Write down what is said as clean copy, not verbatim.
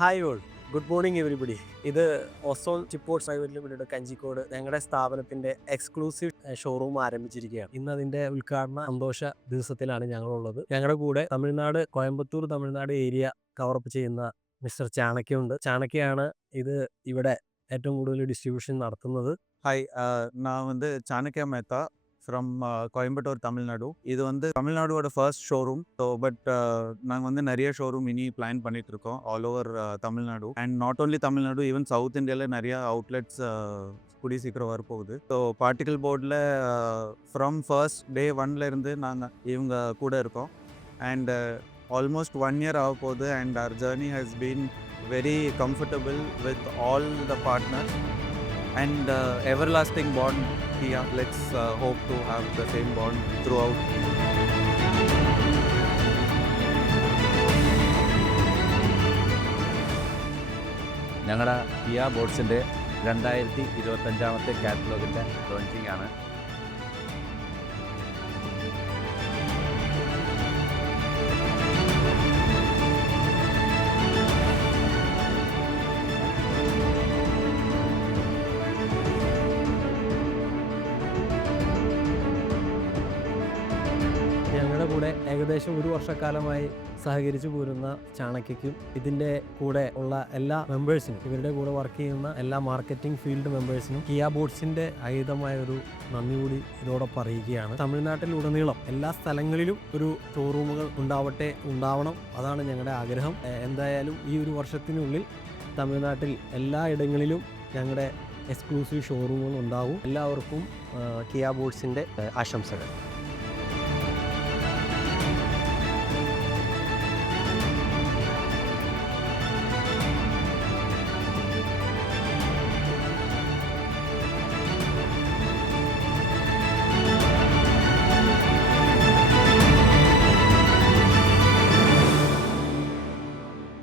Hi all, good morning everybody. ഇത് ഒസോൺ ചിപ്പോർട്സ് private limited Kanjikode ഞങ്ങളുടെ സ്ഥാപനത്തിന്റെ എക്സ്ക്ലൂസീവ് ഷോറൂം ആരംഭിച്ചിരിക്കുകയാണ്. ഇന്ന് അതിന്റെ ഉദ്ഘാടന സന്തോഷ ദിവസത്തിലാണ് ഞങ്ങളുള്ളത്. ഞങ്ങളുടെ കൂടെ തമിഴ്നാട്, കോയമ്പത്തൂർ തമിഴ്നാട് ഏരിയ കവറപ്പ് ചെയ്യുന്ന മിസ്റ്റർ ചാണക്യുണ്ട്. ചാണക്യാണ് ഇത് ഇവിടെ ഏറ്റവും കൂടുതൽ ഡിസ്ട്രിബ്യൂഷൻ നടത്തുന്നത്. ஹாய் நான் வந்து சாணக்யா மேத்தா ஃப்ரம் கோயம்புத்தூர் தமிழ்நாடு. இது வந்து தமிழ்நாடோட ஃபர்ஸ்ட் ஷோரூம். ஸோ பட் நாங்கள் வந்து நிறைய ஷோரூம் இனி பிளான் பண்ணிட்டு இருக்கோம் all over Tamil Nadu. And not only Tamil Nadu, even south இந்தியாவில் நிறைய அவுட்லெட்ஸ் கூடிய சீக்கிரம் வரப்போகுது. ஸோ பார்ட்டிக்கல் போர்டில் ஃப்ரம் ஃபர்ஸ்ட் டே ஒன்லேருந்து நாங்கள் இவங்க கூட இருக்கோம். அண்ட் ஆல்மோஸ்ட் 1 year ஆக போகுது. And our journey has been very comfortable with all the partners. And everlasting bond here. Let's hope to have the same bond throughout. ഞങ്ങളുടെ Kia ബോട്ട്സിൻ്റെ 2025 കാറ്റലോഗിൻ്റെ launching ആണ്. ഞങ്ങളുടെ കൂടെ ഏകദേശം 1 വർഷക്കാലമായി സഹകരിച്ചു പോരുന്ന ചാണക്യയ്ക്കും ഇതിൻ്റെ കൂടെ ഉള്ള എല്ലാ മെമ്പേഴ്സിനും, ഇവരുടെ കൂടെ വർക്ക് ചെയ്യുന്ന എല്ലാ മാർക്കറ്റിംഗ് ഫീൽഡ് മെമ്പേഴ്സിനും കിയ ബോട്ട്സിൻ്റെ അഹിതമായ ഒരു നന്ദി കൂടി ഇതോടൊപ്പം അറിയിക്കുകയാണ്. തമിഴ്നാട്ടിലുടനീളം എല്ലാ സ്ഥലങ്ങളിലും ഒരു ഷോറൂമുകൾ ഉണ്ടാവണം. അതാണ് ഞങ്ങളുടെ ആഗ്രഹം. എന്തായാലും ഈ 1 വർഷത്തിനുള്ളിൽ തമിഴ്നാട്ടിൽ എല്ലായിടങ്ങളിലും ഞങ്ങളുടെ എക്സ്ക്ലൂസീവ് ഷോറൂമുകൾ ഉണ്ടാവും. എല്ലാവർക്കും കിയ ബോട്ട്സിൻ്റെ ആശംസകൾ.